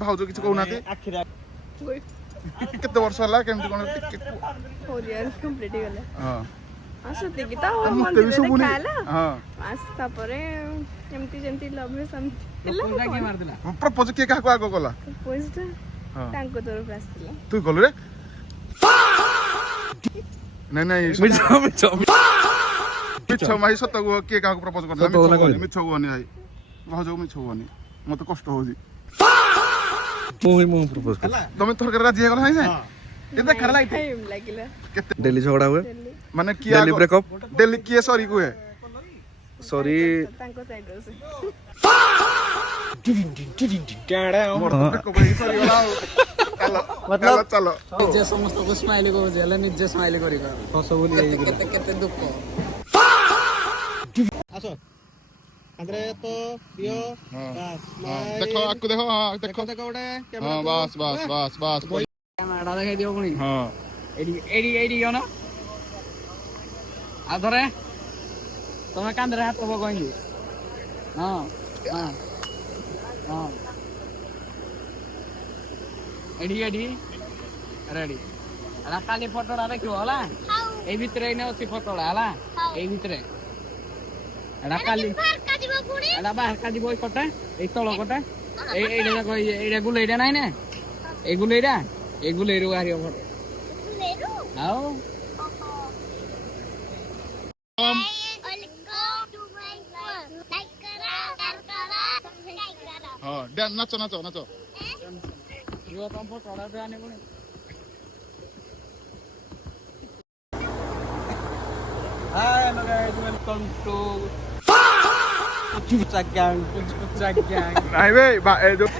ଭାଉଜ କିଛି କହୁନାହାନ୍ତି କେତେ ବର୍ଷ ହେଲା କେମିତି କଣ ଟିକେ 4 years complete ହେଇଗଲା ହଁ ସେତିକି ତ ମତେ ବି ଶୁଭୁନି ହଁ ତାପରେ ଏମିତି ଯେମିତି ଲଭ୍ ରେ ସେମିତି ହେଲା ପ୍ରପୋଜ କିଏ କାହାକୁ ଆଗ କଲା ପ୍ରପୋଜଟା ତାଙ୍କ ତରଫରୁ ଆସିଥିଲା ତୁ ଗଲୁ ରେ ନାଇଁ ନାଇଁ ମିଛ ଭାଇ ସତ କୁହ କିଏ କାହାକୁ ପ୍ରପୋଜ କରିଥିଲା ମିଛ କୁହନି ଭାଇ ଭାଉଜକୁ ମିଛ କୁହନି ମତେ କଷ୍ଟ ହଉଛି ତମେ ଥରକରେ ରାଜି ହେଇଗଲ ଭାଇ ଡେଲି ଝଗଡ଼ା ହୁଏ ମାନେ କିଏ ଡେଲି ବ୍ରେକଅପ୍ ଡେଲି କିଏ ସରି କୁହେ ସରି ତାଙ୍କ ସାଇଡରୁ ସେ ଚାଲ ନିଜେ ସମସ୍ତଙ୍କୁ ସ୍ମାଇଲ କରୁଛି ହେଲେ ନିଜେ ସ୍ମାଇଲ କରିପାରୁ ହସ ବୋଲି କେତେ ଦୁଃଖ ଆସ ଆଗରେ ତ ଦିଅ ଦେଖ ଆକୁ ଦେଖ ଦେଖ ଦେଖ ଗୋଟେ ହଁ ବାସ୍ ବାସ୍ ବାସ୍ ବାସ୍ କ୍ୟାମେରାଟା ଦେଖାଇ ଦିଅ ପୁଣି ହଁ ଏଇଠି ଗଣ ଆଉ ଥରେ ତମେ କାନ୍ଧରେ ହାତ ପକାଇଲି ହଁ ହଁ ହଁ ଏଠି ରେଡି ହେଲା କାଲି ଫଟୋଟା ଦେଖିବ ହେଲା ଏଇ ଭିତରେ ଏଇନେ ଅଛି ଫଟୋଟା ହେଲା ଏଇ ଭିତରେ ଏଟା କାଲି ଏଟା ବାହାରକା ଯିବ ଏଇ କଟା ଏଇ ତଳ କଟା ଏଇଟା ଦେଖ ଏଇଟା ଗୁଲେଇଟା ନାଇଁ ନା ଏଇ ଗୁଲେଇରୁ ବାହାରିବ ଫଟୋ ଆଉ ହଁ ନାଚ ନାଚ ନାଚ ଯିବ ତମ ଫଟୋଟା ବି ଆଣିବୁନି Hi, hello guys, welcome to Pucha Gang. ନାଇଁ ବେ ଏ ଯୋଉ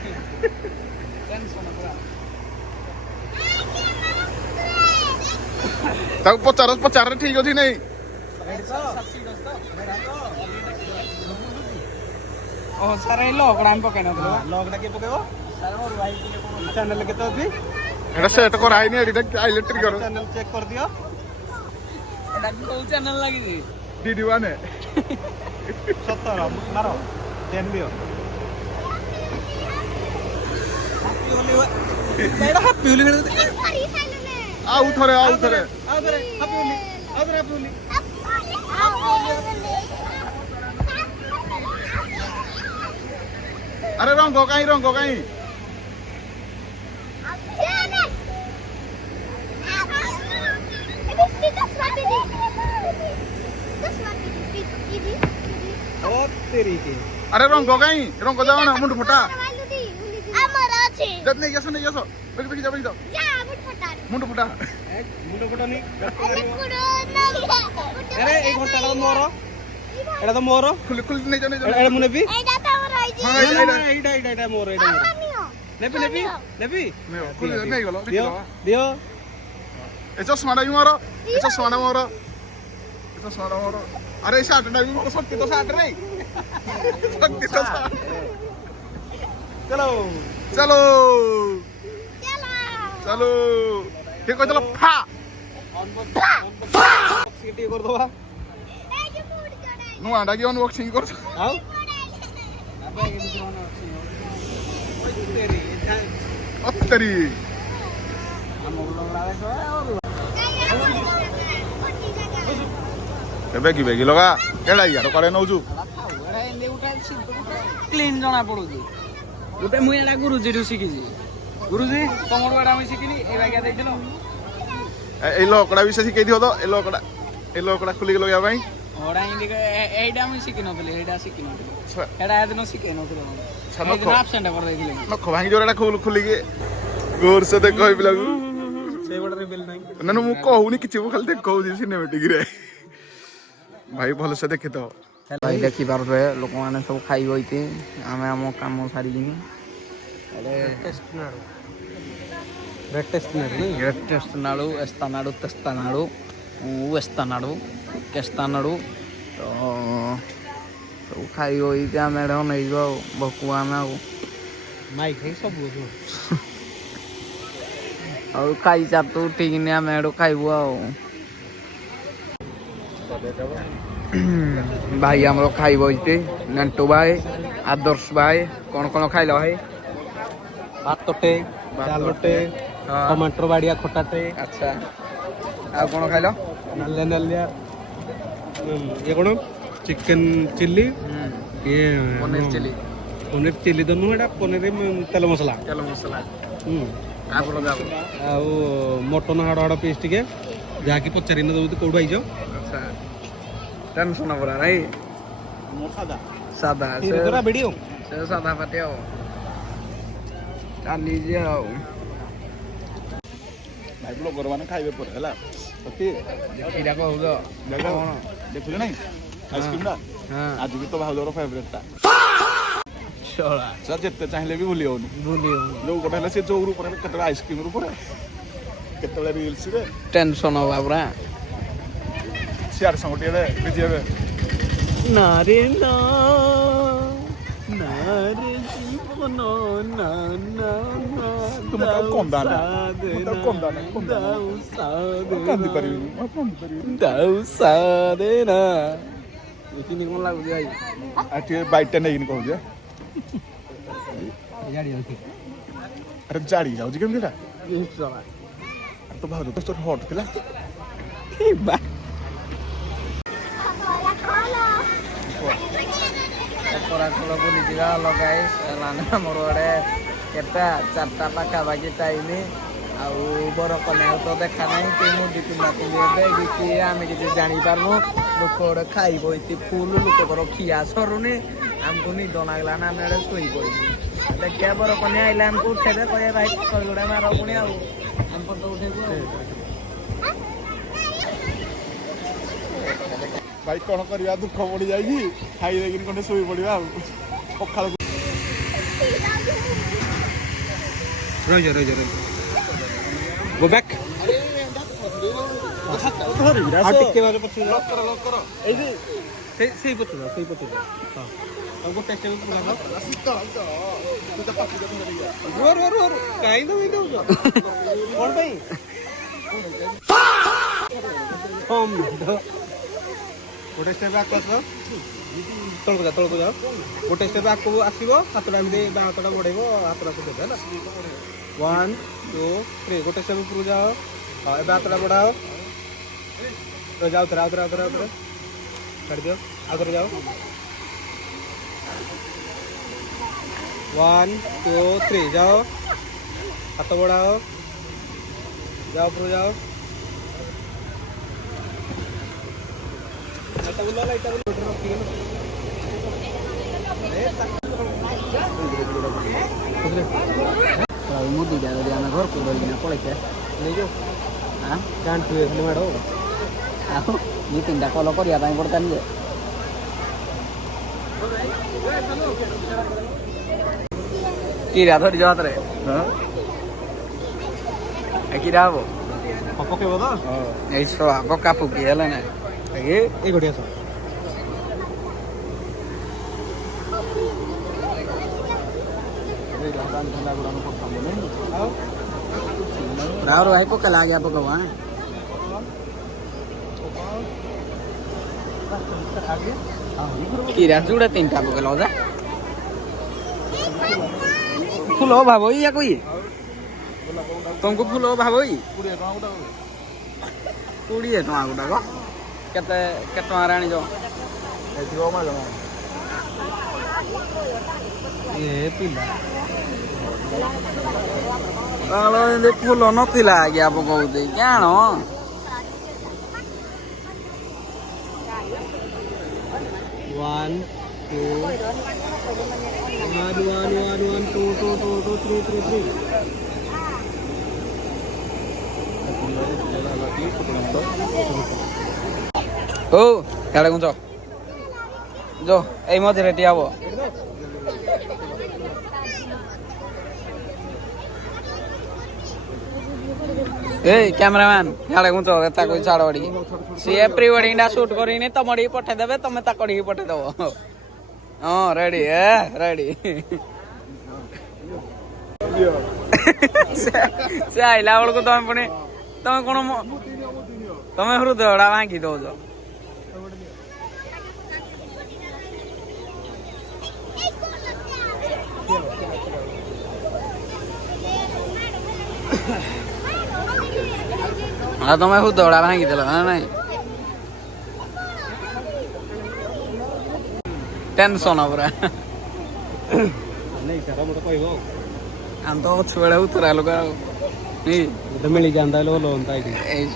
ତାକୁ ପଚାର ଠିକ ଅଛି ନାଇଁ ଓହ ସାର୍ ଏଇ ଲକଡା ଆମେ ପକେଇ ନଥିଲୁ ଲଗ୍ଟା କିଏ ପକେଇବ ଚ୍ୟାନେଲ କେତେ ଅଛି ଏଟା ସେଟ କରାଇନି ଏଟା ଇଲେକ୍ଟ୍ରିକ କର ଚ୍ୟାନେଲ ଚେକ୍ କରିଦିଅ ଏଟା କୋଉ ଚ୍ୟାନେଲ ଲାଗିଛି DD1 ସତର ମାର ଟେନ୍ ଦିଅ ହାପି ହୋଲି ଆଉ ଥରେ ହାପି ହୋଲି ଆରେ ରଙ୍ଗ କାଇଁ ଆରେ ରଙ୍ଗ ଯାଅ ନା ମୁଣ୍ଡ ଫଟା ନେଇକି ଆସ ଦେଖି ଯାଅ ମୁଣ୍ଡ ଫଟା ନି ଆରେ ଏଇ ଘଣ୍ଟାଟା ତ ମୋର ଏଟା ତ ମୋର ଖୁଲି ନେଇ ଯାଅ ଏଟା ମୁଁ ନେବି ହଁ ଏଇଟା ମୋର ନେବି ନେଇଗଲ ଦିଅ ଏ ଚଷମାଟା ବି ମୋର ଆରେ ସାର୍ଟଟା ବି ମୋର ଶକ୍ତି ତ ସାର୍ଟ ନାଇଁ ଚାଲୋ କିଏ କହିଦେଲ ଫା ଟିକେ କରିଦବା ନୂଆଟା କି ଅନବକ୍ସିଂ କରୁଛ ଆଉ ଅତ୍ତରୀ ବେଗି ଲଗା କେଡା ଇଆଡ କୁଆଡେ ନଉଛୁ କ୍ଲିନ୍ ଜଣା ପଡୁଛି ଗୋଟେ ମୁଁ ଏଇଟା ଗୁରୁଜୀରୁ ଶିଖିଛି ଗୁରୁଜୀ ତମଠୁ ଏଇଟା ମୁଁ ଶିଖିନି ଏଇ ବାଗିଆ ଦେଇଥିଲ ଏଇ ଲକଡା ବି ସେ ଶିଖେଇ ଦିଅ ତ ଏଇ ଲକଡା ଖୋଲିକି ଲଗେଇବା ପାଇଁ এইটা আমি শিখি নଥିଲି এইটা শিখি নଥିଲି এটা এদিন শিখে নଥିଲି আবসেন্ট করে ଦେଇଥିଲି ନଖ ଭାଙ୍ଗି ଜୋର ଏଟା ଖୋଲିକି ଗୋର ସେ ଦେଖ ଏଇ ପିଲାକୁ ସେଇପଟେ ରିବିଲ୍ ନାହିଁ ନା ମୁଁ କହୁନି କିଛି ମୁଁ ଖାଲି ଦେଖଉଛି ସିନେମାଟିକରେ ଭାଇ ଭଲସେ ଦେଖିତ ଭାଇ ଦେଖିପାରୁଥିବେ ଲୋକମାନେ ସବୁ ଖାଇ ବଇତେ ଆମେ ଆମ କାମ ସାରିକିନି ରେଟେଷ୍ଟନାଡୁ ଏସ୍ତାନାଡୁ ତେସ୍ତାନାଡୁ ଏସ୍ତାନାଡୁ କେସ୍ତାନାଡୁ ତ ସବୁ ଖାଇ ବଇତେ ଆମେ ଏଇଟା ନେଇଯିବା ଆଉ ଭକୁଆ ଆମେ ଆଉ ଖାଇସାରିತು ଉଠିକିନି ଆମେ ଏଠୁ ଖାଇବୁ ଆଉ ଭାଇ ଆମର ଖାଇ ବଇତେ ନାଣ୍ଟୁ ଭାଇ ଆଦର୍ଶ ଭାଇ କ'ଣ ଖାଇଲ ଭାଇ ଭାତଟେ ଡାଲଟେ ଟମାଟର ବାଡ଼ିଆ ଖଟାଟେ ଆଚ୍ଛା ଆଉ କ'ଣ ଖାଇଲ? ନାଲିଆ ନାଲିଆ ଇଏ କ'ଣ ଚିକେନ ଚିଲ୍ଲି ଇଏ ପନିର ଚିଲି ତ ନୁହଁ ଏଇଟା ପନିର ତେଲ ମସଲା ଆଉ ମଟନ ହାଡ଼ ହାଡ଼ ପିସ୍ ଟିକେ ଯାହାକି ପଚାରିନ ଦେଉଛି କୋଉଠୁ ଆଇଛ? ଆଚ୍ଛା ଟେନସନ୍ ପୁରା ନାଇଁ ସାଧା ଭିଡ଼ିଓ ସେ ସାଧା ପାଟି ଆଉ ଚାଲିଛି ଆଉ ଭାଇ ବ୍ଲଗର ମାନେ ଖାଇବେ ପରେ ହେଲା ଏଇଟା କହୁଛ କ'ଣ ଦେଖିଲେ ନାଇଁ ଆଇସ୍କ୍ରିମଟା ଆଜି ବି ତ ଭାଉଜର ଫେଭରେଟଟା ସେଟା ଯେତେ ଚାହିଁଲେ ବି ଭୁଲି ହଉନି ଯୋଉ ଗୋଟେ ହେଲେ ସେ ଯୋଉ ରୂପରେ କେତେବେଳେ ଆଇସ୍କ୍ରିମ ରୂପରେ କେତେବେଳେ ରିଲ୍ସରେ ଟେନସନ୍ ହବା ପୁରା ସିଆଡ଼େ ସାଙ୍ଗ ଟିକେ ବିଜି ହେବେ ନାରେ ନାରେ ଜୀବନ ନା ନା ନା ତୁମେ ତାକୁ କନ୍ଦାନା କାନ୍ଦି ପାରିବିନି ଦାଉ ସାଦେନା ଏତିନି କ'ଣ ଲାଗୁଛି ଭାଇ ଆଉ ଟିକେ ବାଇକଟା ନେଇକିନି କହୁଛି ଆରେ ଜାଡ଼ି ଯାଉଛି କେମିତି ଏଟା ତ ଭାଉଜ ତ ହଟ୍ ଥିଲା ଖୋଳ ବୁଲିଯିବା ଲଗାଇ ଆମର ଗୋଟେ କେତେ 4ଟା ପାଖାପାଖି ଟାଇମ୍ ଆଉ ବର କନ୍ୟାକୁ ତ ଦେଖା ନାହିଁ କେହି ମୁଦି ପିନ୍ଧା ପିନ୍ଧି ହେବେ କି ଆମେ କିଛି ଜାଣିପାରୁନୁ ଲୋକ ଗୋଟେ ଖାଇବ ଏତେ ଫୁଲ ଲୋକଙ୍କର ଖିଆ ସରୁନି ଆମକୁ ନିଦ ଲାଗିଲା ନା ଆମେ ଗୋଟେ ଶୋଇପଡ଼ିବୁ ଦେଖିବା ବର କନ୍ୟା ଆଇଲେ ଆମକୁ ଉଠେଇବେ କହିବା ଭାଇ କଳିଗୁଡ଼ା ମାର ପୁଣି ଆଉ ଆମ ଫଟୋ ଉଠେଇବୁ ଆଉ ଭାଇ କ'ଣ କରିବା ଦୁଃଖ ପଡ଼ିଯାଇଛି ଖାଇ ଦେଇକିନି ଖଣ୍ଡେ ଶୋଇ ପଡ଼ିବା ଆଉ ସକାଳକୁ ରହିଛ Go back. ଆଉ ଟିକେ ଭାଉଜ ପଛକୁ ଯାଅ ସେଇ ପଛକୁ ଯାଅ ଆଉ ଗୋଟେ step ପୁରା ଯାଅ କାଇଁ ତ ଏଇ ଦେଉଛ କ'ଣ ପାଇଁ ଗୋଟେ ଷ୍ଟେପ୍ ଆଗକୁ ଆସ ତଳକୁ ଯାଅ ଗୋଟେ ଷ୍ଟେପ୍ ଆଗକୁ ଆସିବ ହାତଟା ଏମିତି ବାଁ ହାତଟା ବଢ଼େଇବ ହାତଟାକୁ ଦେବେ ହେଲା 1 2 3 ଗୋଟେ ଷ୍ଟେପ୍ ଉପରକୁ ଯାଅ ଏବେ ହାତଟା ବଢ଼ାଅ ଯାଉ ଥରେ ଆଉ ଥରେ ଛାଡ଼ି ଦିଅ ଆଉ ଥରେ ଯାଅ 1 2 3 ଯାଅ ହାତ ବଢ଼ାଅ ଯାଅ ଉପରକୁ ଯାଅ ମୁଁ ଦୁଇଟା ଯଦି ଆମେ ଘରକୁ ଧରିକିନା ପଳେଇଛେ ନେଇଯାଉ ଜାଣିଛୁ ଖାଲି ମାଡ଼ ଆଉ 2-3ଟା କଲ୍ କରିବା ପାଇଁ ପଡ଼ତାନି ଯେ କିରା ଧରିଛ ହାତରେ କିରା ହବ ପକେଇବ ତ ଏଇ ଛୁଆ ପକା ପୁକି ହେଲେ ନା ଏଇ ଗୋଟିଏ ଆସ ରାହୁଲ ଭାଇ ପକେଇଲା ଆଜ୍ଞା ପକେଇବ କିରା ଯୋଉଟା 3ଟା ପକେଇଲ ଯା ଫୁଲ ଅଭାବ ଇଏ କହି ତମକୁ ଫୁଲ ଅଭାବ 20 ଟଙ୍କା ଗୋଟାକ କେତେ ଟଙ୍କାରେ ଆଣିଛ ଏମିତି ଫୁଲ ନଥିଲା ଆଜ୍ଞା ପକଉଛି କାଣ One, two, three. ଓ ସିଆଡ଼େ ଗୁଞ୍ଚ ଯ ଏଇ ମଝିରେ ଠିଆ ହବ ଏଇ କ୍ୟାମେରାମ୍ୟାନ୍ ସିଆଡ଼େ ଗୁଞ୍ଚ ତାକୁ ଛାଡ଼ ଟିକେ ସିଏ ପ୍ରି ୱେଡ଼ିଂଟା ସୁଟ୍ କରିନି ତମ ଟିକେ ପଠେଇଦେବେ ତମେ ତାକୁ ଟିକେ ପଠେଇଦବ ହଁ ରେଡ଼ି ରେଡ଼ି ସେ ଆଇଲା ବେଳକୁ ତମେ ପୁଣି ତମେ କ'ଣ ତମେ ହୃଦୟଟା ଭାଙ୍ଗି ଦଉଛ ତମେ ହୁଦଡ଼ା ଭାଙ୍ଗିଦେଲ ନା ନାଇଁ ଟେନସନ ପୁରା ନାଇଁ ସାର ମତେ କହିବ ଆମେ ତ ଅଛୁ ବେଳେ ଉତ୍ତରା ଲୋକ ଆଉ ଗୋଟେ ମିଳିଯାନ୍ତା ହେଲେ ଭଲ ହୁଅନ୍ତା ଏଇଠି ଏଇ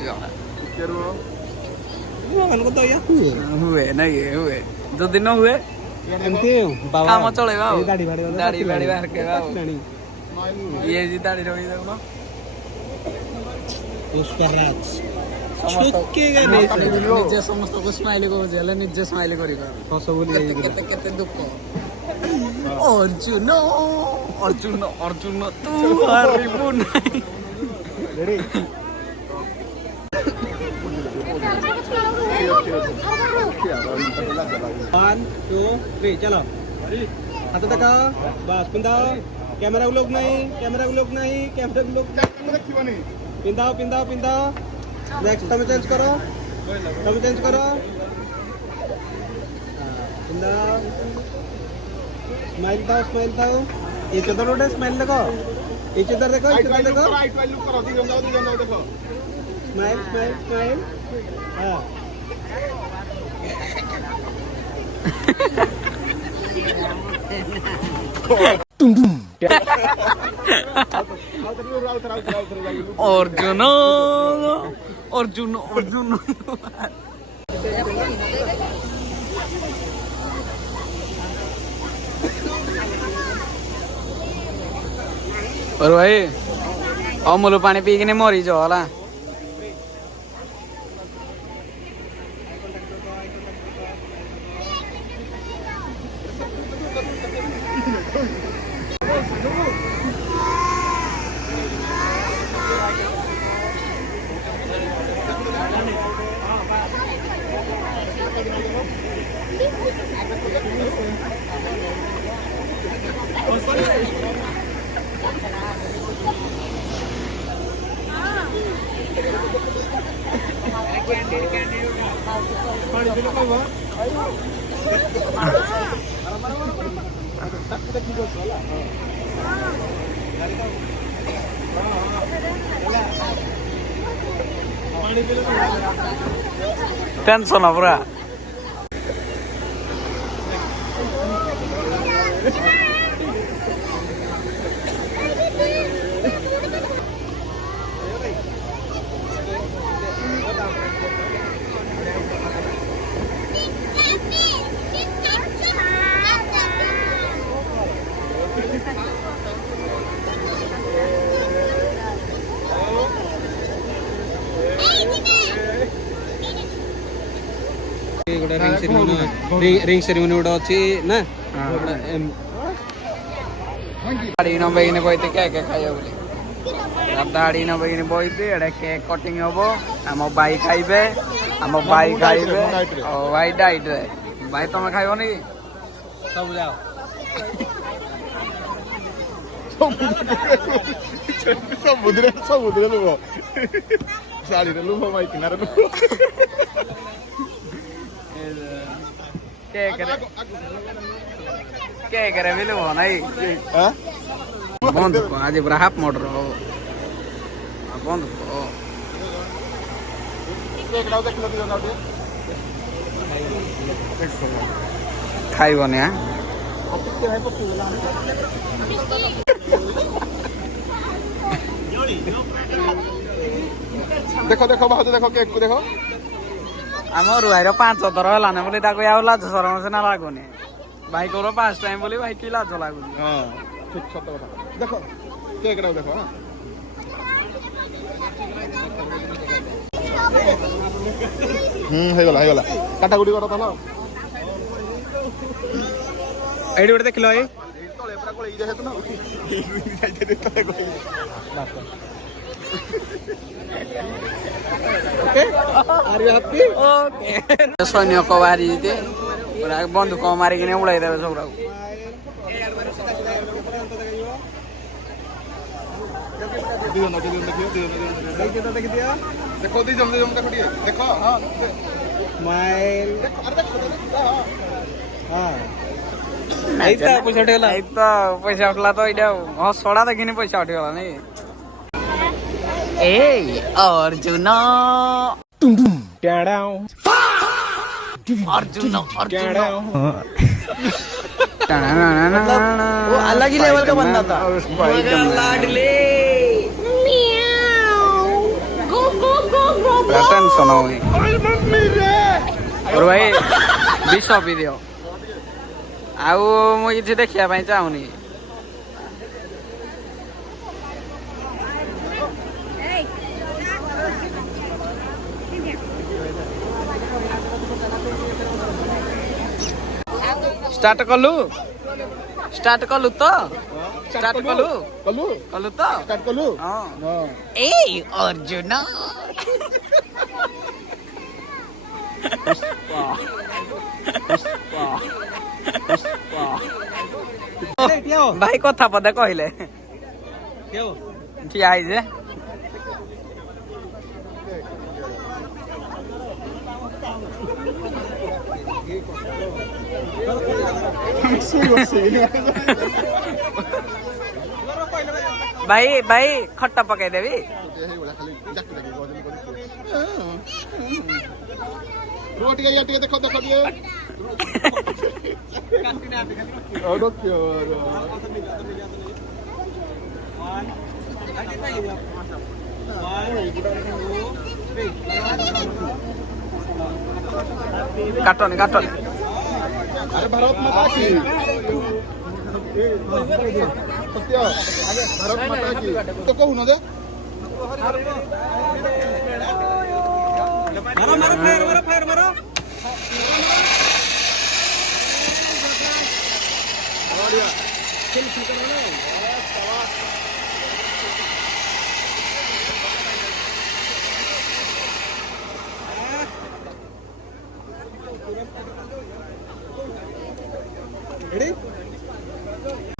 ମାନଙ୍କୁ ତ ଇଆ ହୁଏ ହୁଏ ନାଇଁ ହୁଏ ଯଦି ନ ହୁଏ ଏମିତି ବାବା କାମ ଚଳେଇବା ଆଉ ଦାଢି ଦାଢି ବାହାରକେଇବା ଆଉ ଇଏ ଯେ ଦାଢି ରଖି ଦେଉନ ନିଜେ ସମସ୍ତଙ୍କୁ ସ୍ମାଇଲ କରୁଛି ହେଲେ ନିଜେ ସ୍ମାଇଲ କରିପାରୁ ହସ ବୋଲି କେତେ କେତେ ଦୁଃଖ ଅର୍ଜୁନ ଅର୍ଜୁନ ଅର୍ଜୁନ ତୁ ହାରିବୁ ନାହିଁ वन टू थ्री चलो हाथ देखा बस पिंधाओ कैमरा को लोग नहीं कैमरा को लोग नहीं कैमरा को लोग पिंधाओ पिंधाओ पिंधाओ नेक्स्ट तुम चेंज करो पिंधाओ स्माइल दाओ ये चदर उठे स्माइल देखो ये चदर देखो स्माइल स्माइल स्माइल हाँ अर्जुन अर्जुन अर्जुन और भाई अमूल पानी पी के मरी जाओ होला टेंशन पूरा रिंग सेरेमनी गोटे अच्छी ना दाढ़ी न बेगिने बइते केक खाइयो बोली दाढ़ी न बेगिने बइते एडे केक कटिंग हबो हम भाई खाइबे ओ भाई डाइट रे भाई तुम खाइबो नी सब जाओ समुद्र लुभ साड़ी रे लुभ भाई किनारे लुभ केक रे भी लुभ नहीं बंद को आज पूरा हाफ मोटर बंद को खाइबो ने देखो देखो भाज देखो केक को देखो आम रुआईर 5 थर है बोली लाज शरम सीना लगुनि भाई को 5 टाइम बोली भाई की लाज लगुनि हाँ ठीक सत कथा देखो केक रा देखो ना हे गला काटा गुडी कर तलो एडी गोटे देखलो ए तळे पूरा कोळी जेहेतु ना जाइते तळे कोळी okay are you happy okay सैन्य को बारी दे पूरा बंदूक मारी किने उड़ाई देबे सबरा देखो दी जम देखो देखो हां स्माइल हां पैसा उठला तो इडा हसड़ा देखिनी पैसा उठिगला नहीं ए अर्जुन अर्जुन वो अलग ही लेवल का बंदा था। लाडले टेंशन हो और भाई विश्व वीडियो आउ मुझे देखा चाहूनी स्टार्ट कलु तो स्टार्ट कलु तो स्टार्ट कलु ए अर्जुन भाई कथा पदे कहले ठिया जे भाई भाई खट्टा पकाई देवी रोटी देखो देखो काटन काटन अरे भारत माता की सत्य भारत माता की तो कहू ना दे मारो फायर मारो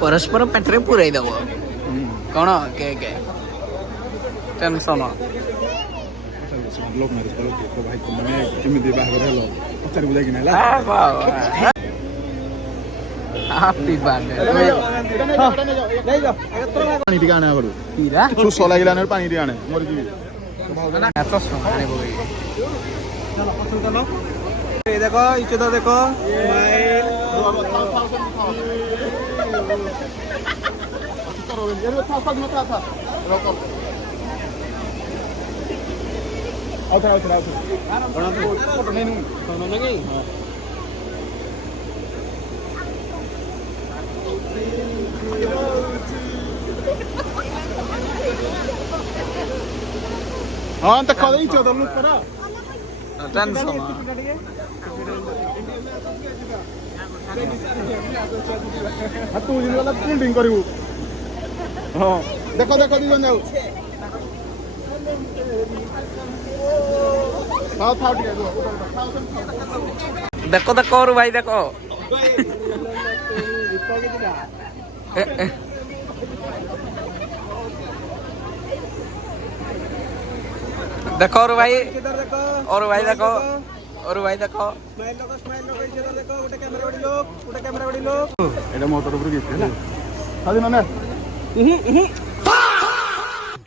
परस्पर पेटरे पूराई दब कौन के टेंशन लोक मैरिज करो तो भाई तुमने केमिति बाहागर हेलो पचार बुझा कि नाला हैप्पी बर्थडे पानी टिका आने करू पीरा तू सोला गिलाने पानी टिका आने मोर जी तो आने बोई चलो पछुन चलो ये देखो इचे तो देखो हाँ तो खा ही चौदह लोग करा टेंशन हाँ तू जिन वाला बिल्डिंग करू हाँ देखो देखो दी बन जाओ खाओ खाओ ठीक है देखो देखो और भाई देखो देखो और भाई और भाई देखो और भाई देखो स्माइल लोग इचे तो देखो उठे कैमरा बड़ी लोग एटा मोटर ऊपर गिफ्ट है ना खाली ना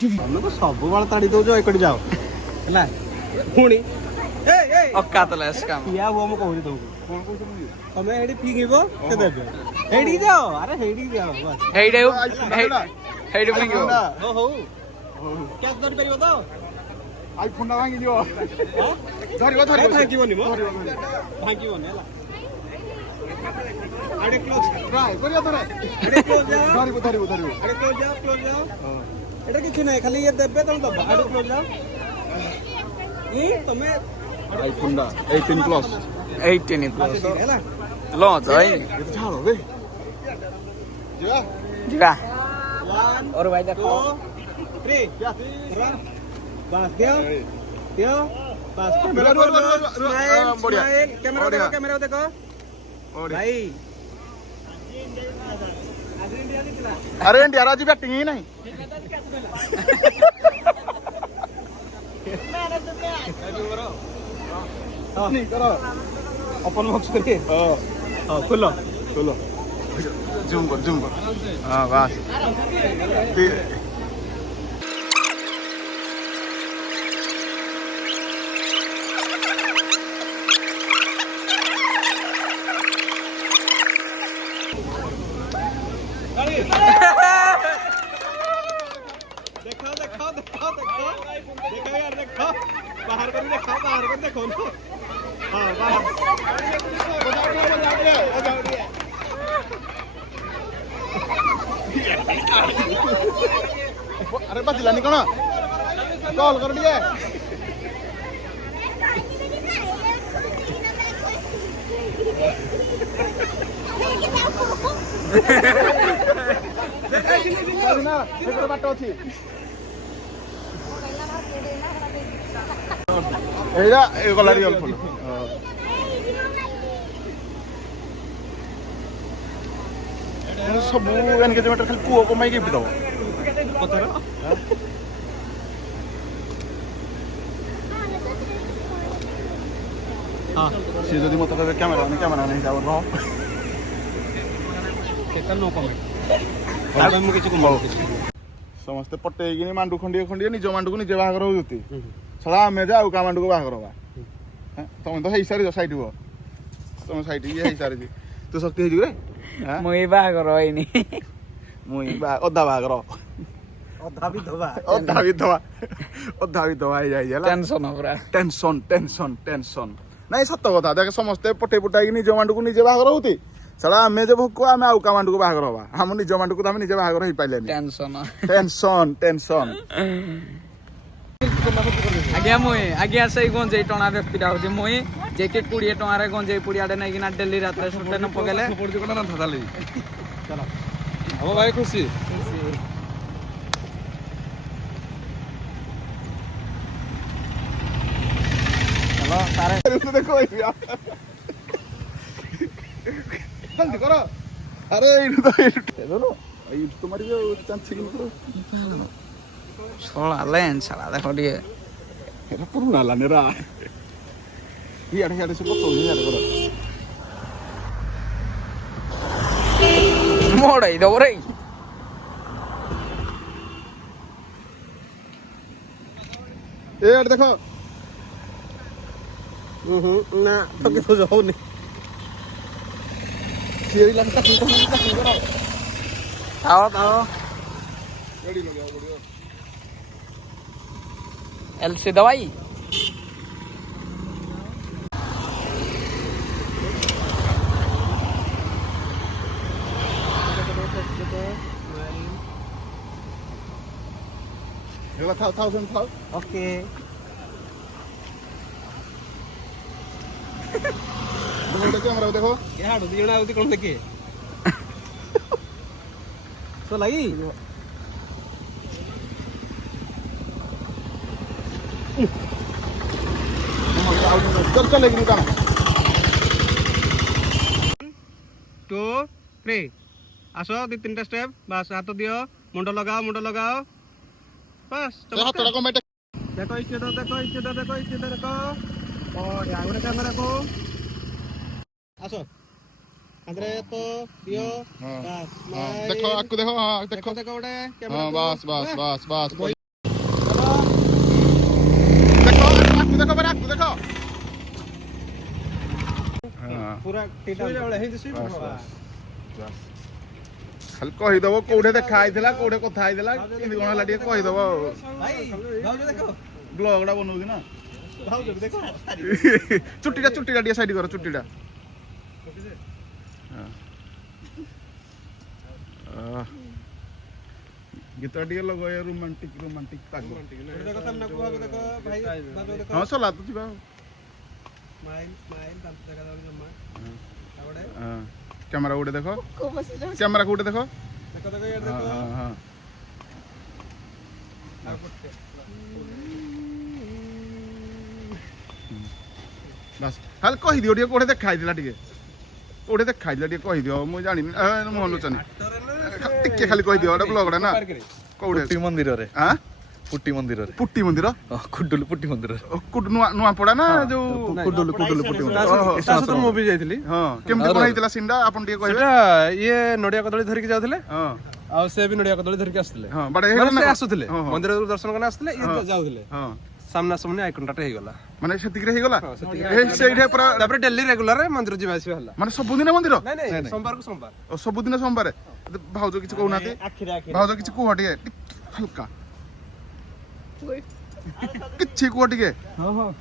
हम तो सब बाल ताड़ी दो जो एकड़ जाओ हला पुणी ए ए औकात लेस काम या वो हम कहू दो कोन कोन हमें एडी फिगिबो से देबे एडी जाओ अरे एडी जाओ बस हेडे हेडे पिंगो हो कैश दर परिबो तो आईफोन ना भांगी दियो धरिबो भांगी बनी मो भांगी बनी हला अरे क्लोज ट्राई करिया तो रे अरे क्लोज जा धरिबो अरे क्लोज जा एटा किछ नै खाली ये देबे तम दबा अरे क्लोज जा तमे आईफोन दा 18 प्लस 18 प्लस हैला लो जाई ये तो झालो बे जीवा 1 और भाई देखो 2 3 रन बस दियो बस कैमरा बढ़िया कैमरा देखो भाई अरे इंडिया राजी बैटिंग ही नहीं नहीं करो ओपन बॉक्स करके हां खोलो जूम कर हां बस देखो देखो देखो देखो यार देखो बाहर कर देखो ना हाँ बाहर अरे बचलानी कौन कॉल कर दिए बाट अच्छी गला रियल फुल सब एनगेजमेंट खाली पुओ कमाई गिफ्ट दब सी जदि मत कहबे कैमरा नहीं जाब रह नो कमेंट आबे मु किछ कमो समस्ते पटेइगिनी मांडू खंडिए खंडिए निज मांडू को निजे बाहागर होउती सला आमे जा का मांडू को बाहागर बा तुम तो हेई सारी साइड हो तुम साइड ये हेई सारी तू शक्ति हेजु रे मुई बाहागर होइनी मुई बा ओदा बाहागर अधा भी दबा हे जाई जाला टेंशन होरा टेंशन नहीं सत्य कथा देख समस्ते पटे पुटाई निज मांडू को निजे बाहागर होउती सला आमे जे भोक आमे आउ का मांडू को बाहागर बा हम निज मांडू को हम निजे बाहागर होई पाइलेनी टेंशन आज्ञा से गंजे टणा व्यक्तिटा होची मुई जे के 20 टଙ୍କା रे गंजे पुड़ियाडे नै किना डेली रात रे सुटे न पगेले पड़ कोना ना थाली चलो हम भाई खुशी चलो सारे देखो जल्दी करो अरे तुम्हारी चांस छोड़ा लेन साला देखो दिए era puruna la nera iya ada sebut tuh ini ada मोड़ आई दो रे ये यार देखो ना तो के तो जाओ नहीं ये लगता है आओ रेडी लग गया वीडियो एलसी दवाई ये था 1000 था ओके देखो कैमरा देखो क्या हाडो दिना उती कोन देखे तो लगी चल चलेगी दुकान 2 3 आसो 2-3 स्टेप बस हाथ दियो मुंडो लगाओ बस हाथ रखो मैं देखो देखो और आगे कैमरा को आसो अंदर तो दियो बस देखो आपको देखो हां देखो उड़े हां बस देखो आपको देखो पूरा टीटा वाला है दिस खाली कहि दबो कोडे देखा आइथिला कोडे कथा आइथिला किंदी कोन हला कहि दबो भाई भाऊ देखो ब्लॉगडा बनोगी ना भाऊ देखो चुट्टीटा दिया साइड करो चुट्टीटा गीता दिए लगो ये रोमांटिक ताको देखो सामने को देखो भाई बाजू देखो हां चला तो जीवा स्माइल तब जगह दाव जम्मा आवड़े हां कैमरा उड़े देखो कैमरा उड़े देखो यार देखो हां बस हाल कहि दियो टिके कोठे देखाइ दिला टिके कहि दियो मु जानि मोहन लोचनी टिके खाली कहि दियो एटा ब्लॉगडा ना कोडे पुट्टी मंदिर रे हां पुट्टी मंदिर पुट्टी मंदिर कुडुल पुट्टी मंदिर कुड नुआ पड़ा ना जो कुडुल पुट्टी मंदिर तासो तो मूवी जाइतली हां केमति बनाइतला सिंडा आपन टिके कहबे सेटा ये नडिया कदळी धरि के जाउथले हां आ से भी नडिया कदळी धरि के आस्तले हां बडे से आसुथले मंदिर दर्शन करने आस्तले ये जाउथले हां सामना सामने आइकनटा हे गला माने सेतिक रे हे गला सेइठे पूरा तापर डेली रेगुलर मंदिर जिबा आसी हला माने सब दिन मंदिर नहीं सोमवार को सोमवार ओ सब दिन सोमवार भाउजो किछ कहउनाते आखिर भाउजो किछ कहटिए हल्का କିଛି କୁହ ଟିକେ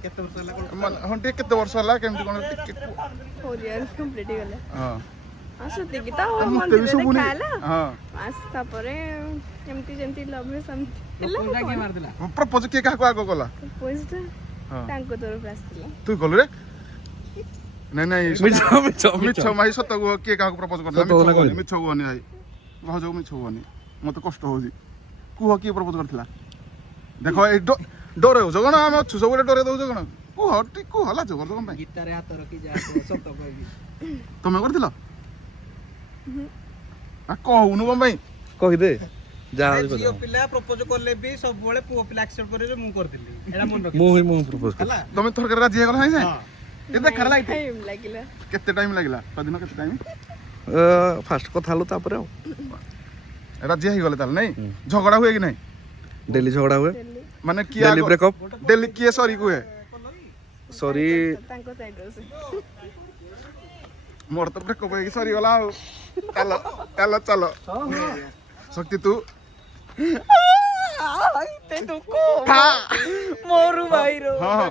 କେତେ ବର୍ଷ ହେଲା କଣ ହଁ ଟିକେ କେତେ ବର୍ଷ ହେଲା କେମିତି କଣ ଟିକେ କୁହ। 4 years complete ହେଇଗଲା ହଁ ସେତିକି ତ ମତେ ବି ମନ୍ଦିରରେ ଶୁଭୁନି ଦେଖା ହେଲା ହଁ ବାସ୍ ତାପରେ ଏମିତି ଯେମିତି ଲଭ୍ ରେ ସେମିତି ପ୍ରପୋଜଟା କିଏ ମାରିଥିଲା? ପ୍ରପୋଜ କିଏ କାହାକୁ ଆଗ କଲା ପଇସା ହଁ ତାଙ୍କ ତରଫରୁ ଆସିଥିଲା ତୁ ଗଲୁ ରେ ନାଇଁ ନାଇଁ ମିଛ ଭାଇ ସତ କୁହ କିଏ କାହାକୁ ପ୍ରପୋଜ କରିଥିଲା ମିଛ କୁହନି ଭାଇ ଭାଉଜ ମିଛ କୁହନି ମତେ କଷ୍ଟ ହଉଛି କୁହ କିଏ ପ୍ରପୋଜ କରିଥିଲା ଦେଖ ଏଇ ଡରେ ହଉଛ କଣ ଆମେ ଅଛୁ ସବୁବେଳେ ଡରେ ଦଉଛ କଣ କୁହ ଟିକେ କୁହ ଲାଜ କରୁଛ କଣ ପାଇଁ ଗୀତାରେ ହାତ ରଖି ଯା ସତ କହିବି ତମେ କରିଥିଲ କହୁନୁ କଣ ପାଇଁ କହିଦେ ଯାହା ଝିଅ ପିଲା ପ୍ରପୋଜ କଲେ ବି ସବୁବେଳେ ପୁଅ ପିଲା ଆକ୍ସେପ୍ଟ କରିବେ ମୁଁ କରିଥିଲି ଏଟା ମନେ ରଖ ମୁଁ ପ୍ରପୋଜ ହେଲା ତମେ ଥରକରେ ରାଜି ହେଇଗଲ ସାଙ୍ଗେ ସାଙ୍ଗେ ଏ ଦେଖା ଲାଇଟ୍ ଟାଇମ୍ ଲାଗିଲା କେତେ ଟାଇମ୍ ଲାଗିଲା ସ୍ୱାଧୀନ କେତେ ଟାଇମ୍ ଫାଷ୍ଟ କଥା ହେଲୁ ତାପରେ ଆଉ ରାଜି ହେଇଗଲେ ତାହେଲେ ନାଇଁ ଝଗଡ଼ା ହୁଏ କି ନାଇଁ ଡେଲି ଝଗଡ଼ା ହୁଏ ମାନେ କିଏ ଡେଲି ବ୍ରେକଅପ୍ ଡେଲି କିଏ ସରି କୁହେ ସରି ତାଙ୍କ ସାଇଡ୍ ଅଛି ମୋର ତ ବ୍ରେକଅପ୍ ହେଇକି ସରିଗଲା ଆଉ ଚାଲ ଚାଲ ଚାଲ ଶକ୍ତି ତୁ मोरू भाई रो ହଁ